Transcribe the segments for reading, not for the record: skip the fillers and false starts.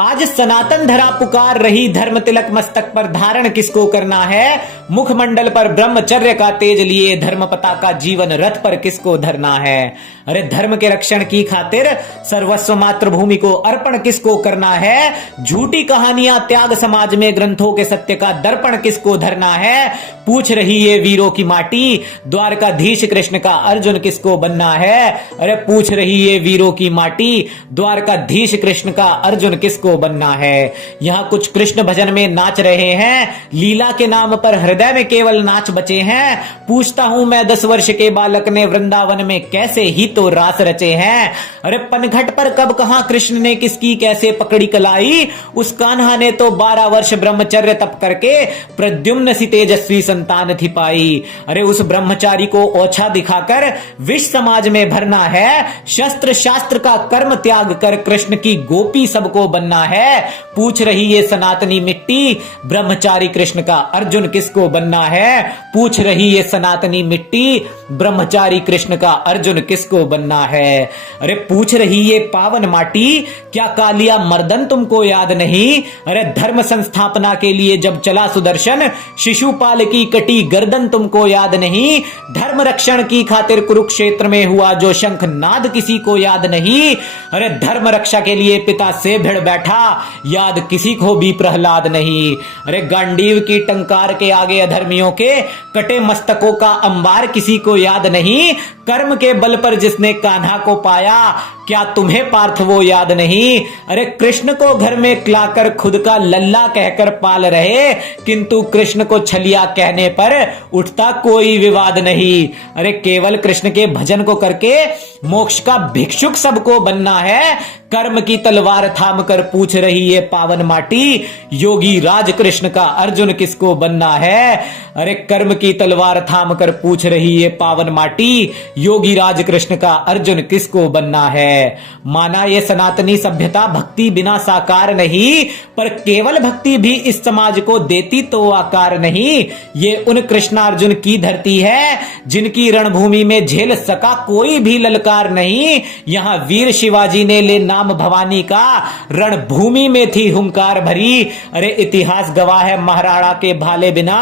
आज सनातन धरा पुकार रही, धर्म तिलक मस्तक पर धारण किसको करना है। मुखमंडल पर ब्रह्मचर्य का तेज लिए, धर्म पताका जीवन रथ पर किसको धरना है। अरे धर्म के रक्षण की खातिर सर्वस्व मातृभूमि को अर्पण किसको करना है। झूठी कहानियां त्याग समाज में, ग्रंथों के सत्य का दर्पण किसको धरना है। पूछ रही ये वीरों की माटी, द्वारकाधीश कृष्ण का अर्जुन किसको बनना है। अरे पूछ रही ये वीरों की माटी, द्वारकाधीश कृष्ण का अर्जुन किसको बनना है। यहां कुछ कृष्ण भजन में नाच रहे हैं, लीला के नाम पर हृदय में केवल नाच बचे हैं। पूछता हूं मैं 10 वर्ष के बालक ने वृंदावन में कैसे ही तो रास रचे हैं। अरे पनघट पर कब कहां कृष्ण ने किसकी कैसे पकड़ी कलाई। उस कान्हा ने तो 12 वर्ष ब्रह्मचर्य तप करके प्रद्युम्न सी तेजस्वी संतान थी पाई। अरे उस ब्रह्मचारी को ओछा दिखाकर विष समाज में भरना है। शस्त्र शास्त्र का कर्म त्याग कर कृष्ण की गोपी सबको बनना है। पूछ रही ये सनातनी मिट्टी, ब्रह्मचारी कृष्ण का अर्जुन किसको बनना है। पूछ रही ये सनातनी मिट्टी, ब्रह्मचारी कृष्ण का अर्जुन किसको बनना है। अरे पूछ रही ये पावन माटी, क्या कालिया मर्दन तुमको याद नहीं। अरे धर्म संस्थापना के लिए जब चला सुदर्शन, शिशुपाल की कटी गर्दन तुमको याद नहीं। धर्म रक्षण की खातिर कुरुक्षेत्र में हुआ जो शंख नाद किसी को याद नहीं। अरे धर्म रक्षा के लिए पिता से भिड़ बैठा, याद किसी को भी प्रहलाद नहीं। अरे गांडीव की टंकार के आगे अधर्मियों के कटे मस्तकों का अंबार किसी को याद नहीं। कर्म के बल पर जिसने कान्हा को पाया, क्या तुम्हें पार्थ वो याद नहीं। अरे कृष्ण को घर में लाकर खुद का लल्ला कहकर पाल रहे, किंतु कृष्ण को छलिया कहने पर उठता कोई विवाद नहीं। अरे केवल कृष्ण के भजन को करके मोक्ष का भिक्षुक सबको बनना है। कर्म की तलवार थाम कर पूछ रही है पावन माटी, योगी राज कृष्ण का अर्जुन किसको बनना है। अरे कर्म की तलवार थाम कर पूछ रही है पावन माटी, योगी राज कृष्ण का अर्जुन किसको बनना है। माना ये सनातनी सभ्यता भक्ति बिना साकार नहीं, पर केवल भक्ति भी इस समाज को देती तो आकार नहीं। ये उन कृष्णार्जुन की धरती है जिनकी रणभूमि में झेल सका कोई भी ललकार नहीं। यहां वीर शिवाजी ने ले नाम भवानी का, रणभूमि में थी हुंकार भरी। अरे इतिहास गवाह है महाराणा के भाले बिना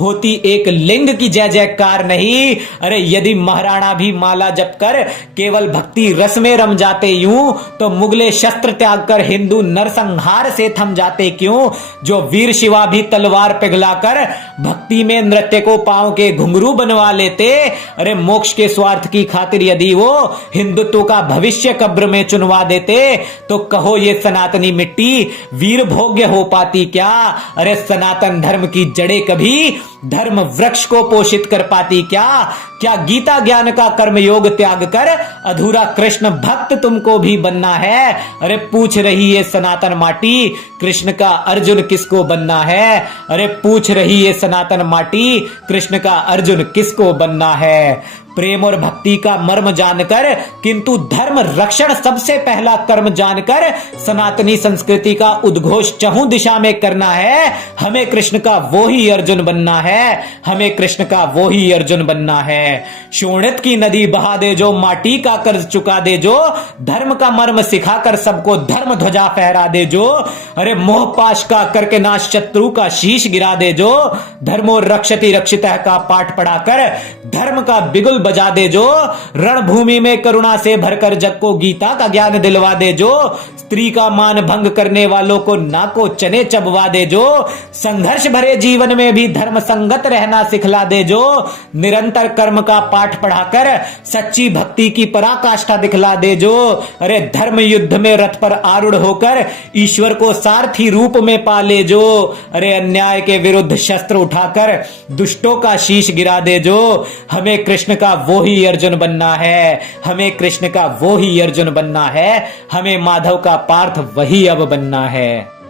होती एक लिंग की जय जयकार नहीं। अरे यदि महाराणा भी माला जप कर केवल भक्ति रस में रम जाते यूं, तो मुगले शस्त्र त्याग कर हिंदू नरसंहार से थम जाते क्यों। जो वीर शिवा भी तलवार पिघलाकर भक्ति में नृत्य को पांव के घुंघरू बनवा लेते। अरे मोक्ष के स्वार्थ की खातिर यदि वो हिंदुत्व का भविष्य कब्र में चुनवा देते, तो कहो ये सनातनी मिट्टी वीर भोग्य हो पाती क्या। अरे सनातन धर्म की जड़ें कभी धर्म वृक्ष को पोषित कर पाती क्या। क्या गीता ज्ञान का कर्म योग त्याग कर अधूरा कृष्ण भक्त तुमको भी बनना है। अरे पूछ रही है सनातन माटी, कृष्ण का अर्जुन किसको बनना है। अरे पूछ रही है सनातन माटी, कृष्ण का अर्जुन किसको बनना है। प्रेम और भक्ति का मर्म जानकर, किंतु धर्म रक्षण सबसे पहला कर्म जानकर सनातनी संस्कृति का उद्घोष चहुं दिशा में करना है। हमें कृष्ण का वो ही अर्जुन बनना है। हमें कृष्ण का वो ही अर्जुन बनना है। शोणित की नदी बहा दे जो, माटी का कर्ज चुका दे जो, धर्म का मर्म सिखाकर सबको धर्म ध्वजा फहरा दे जो। अरे मोह पाश का करके नाश शत्रु का शीश गिरा दे जो, धर्मो रक्षति रक्षितः का पाठ पढ़ाकर धर्म का बिगुल बजा दे जो। रणभूमि में करुणा से भरकर जग को गीता का ज्ञान दिलवा दे जो। स्त्री का मान भंग करने वालों को नाको चने चबवा दे जो। संघर्ष भरे जीवन में भी धर्म संगत रहना सिखला दे जो। निरंतर कर्म का पाठ पढ़ाकर सच्ची भक्ति की पराकाष्ठा दिखला दे जो। अरे धर्म युद्ध में रथ पर आरूढ़ होकर ईश्वर को सारथी रूप में पाले जो। अरे अन्याय के विरुद्ध शस्त्र उठाकर दुष्टों का शीश गिरा दे जो। हमें कृष्ण का वो ही अर्जुन बनना है। हमें कृष्ण का वो ही अर्जुन बनना है। हमें माधव का पार्थ वही अब बनना है।